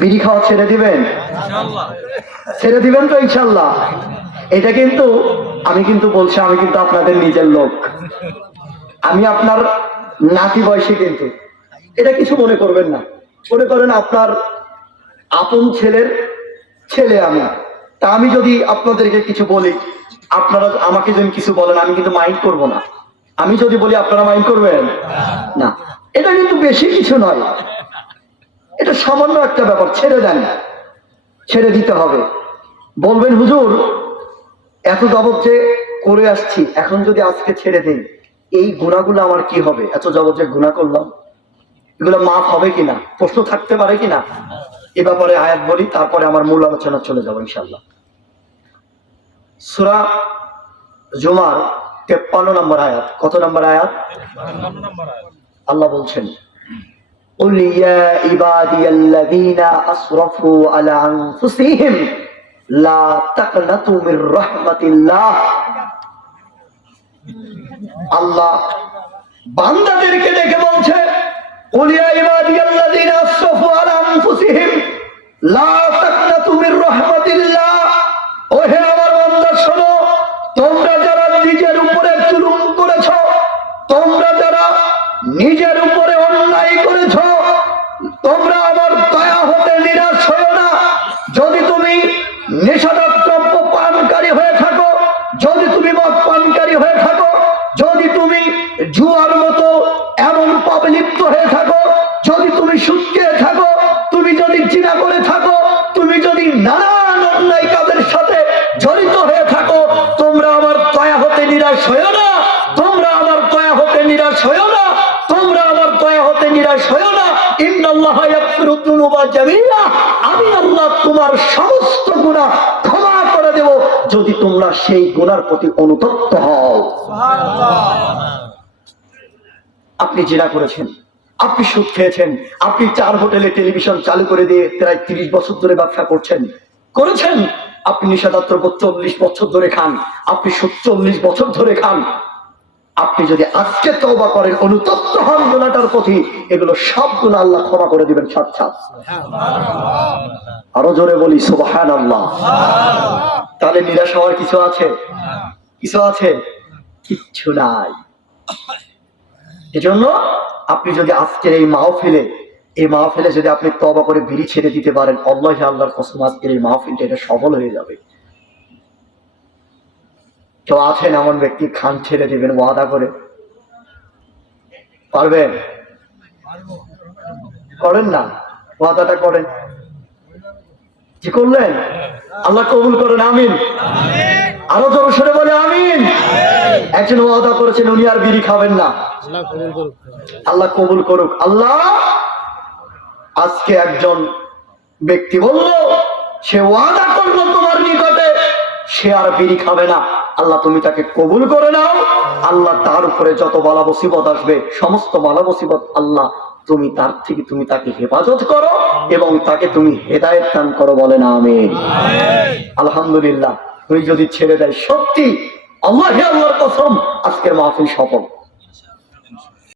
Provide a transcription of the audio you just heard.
বিড়ি খাওয়া ছেড়ে দিবেন? ছেড়ে দিবেন তো ইনশাল্লাহ? এটা কিন্তু আমি কিন্তু বলছি, আমি কিন্তু আপনাদের নিজের লোক, আমি আপনার নাতি বয়সী, কিন্তু এটা কিছু মনে করবেন না। মনে করেন আপনার আপন ছেলের ছেলে আমি, তা আমি যদি আপনাদেরকে কিছু বলি, আপনারা আমাকে যদি কিছু বলেন, আমি কিন্তু মাইন্ড করব না। আমি যদি বলি আপনারা মাইন্ড করবেন না। এটা কিন্তু বেশি কিছু নয়, এটা সামান্য একটা ব্যাপার। ছেড়ে দেন, ছেড়ে দিতে হবে। বলবেন হুজুর এত যাবত যে করে আসছি, এখন যদি আজকে ছেড়ে দিই, এই গুণাগুলো আমার কি হবে? এত যাবত যে গুণা করলাম, এগুলো মাফ হবে কিনা? প্রশ্ন থাকতে পারে কিনা? এ ব্যাপারে আয়াত বলি, তারপরে আমার মূল আলোচনা চলে যাবো ইনশাল্লাহ। সূরা জুমার 53 নম্বর আয়াত। কত নম্বর আয়াত? আল্লাহ বলছেন, قل يا عبادي الذين أسرفوا على أنفسهم لا تقنطوا من رحمة الله। আল্লাহ বান্দাদেরকে ডেকে বলছে, قل يا عبادي الذين أسرفوا على أنفسهم لا تقنطوا من رحمة الله। ওহে আমার বান্দা শোনো, তোমরা যারা নিজের উপরে জুলুম করেছো, তোমরা যারা নিজের উপরে অন্যায় করেছো, তোমরা আমার দয়া হতে নিরাশ হয়ো না। যদি তুমি নেশাদার দ্রব্য পানকারী হয়ে থাকো, যদি তুমি মদ পানকারী হয়ে থাকো, যদি তুমি জুয়ার মতো এমন পাপে লিপ্ত হয়ে থাকো, যদি তুমি সুদ খেয়ে থাকো, তুমি যদি জিনা করে থাকো, তুমি যদি নানান অন্যায় কাজের সাথে জড়িত হয়ে থাকো, তোমরা আমার দয়া হতে নিরাশ হয়ো না। তোমরা আমার দয়া হতে নিরাশ হয়ো না। তোমরা আমার দয়া হতে নিরাশ হয়ো না। ইন্নাল্লাহা ইয়াগফিরুয যুনুবা জামিআ। আমি আল্লাহ তোমার সমস্ত গুনাহ ক্ষমা করে দেব, যদি তোমরা সেই গুনার প্রতি অনুতপ্ত হও। সুবহানাল্লাহ। আপনি জিনা করেছেন, আপনি সুদ খেয়েছেন, আপনি 4 হোটেলে টেলিভিশন চালু করে দিয়ে প্রায় 30 বছর ধরে ব্যবসা করেছেন। আপনি নিষেধাজ্ঞ 40 বছর ধরে খান, আপনি 40 বছর ধরে খান। আপনি যদি আজকে তওবা করেন, অনুতপ্ত হন গুনাহটার প্রতি, এগুলো সব গুনাহ আল্লাহ ক্ষমা করে দিবেন সাথে। আরো জোরে বলি সুবহানাল্লাহ। তাহলে নিরাশ হওয়ার কিছু আছে? কিছু আছে? কিচ্ছু নাই। এজন্য আপনি যদি আজকের এই মাহফিলে যদি আপনি তওবা করে বিড়ি ছেড়ে দিতে পারেন, আল্লাহর কসম আজকের এই মাহফিলটা এটা সফল হয়ে যাবে। কেউ আছেন এমন ব্যক্তি খান ছেড়ে দিবেন ওয়াদা করে? পারবেন? করেন না, ওয়াদাটা করেন। কি করলেন? আল্লাহ কবুল করেন, আমিন। আরো জোরে সরে বলে আমিন। একজন ওয়াদা করেছেন উনি আর বিড়ি খাবেন না, আল্লাহ কবুল করুক। আল্লাহ আজকে একজন ব্যক্তি বলল, সে ওয়াদা করলো তোমার নিকটে সে আর বিড়ি খাবে না। আল্লাহ তুমি তাকে কবুল করে নাও। আল্লাহ তার উপরে যত বালা মুসিবত আসবে, সমস্ত বালা মুসিবত আল্লাহ তুমি তার থেকে তুমি তাকে হেফাজত করো এবং তাকে তুমি হেদায়েত দান করো, বলেন আমিন। আলহামদুলিল্লাহ। তুই যদি ছেড়ে দেয়, সত্যি আল্লাহর কসম আজকের মাহফিল সফল।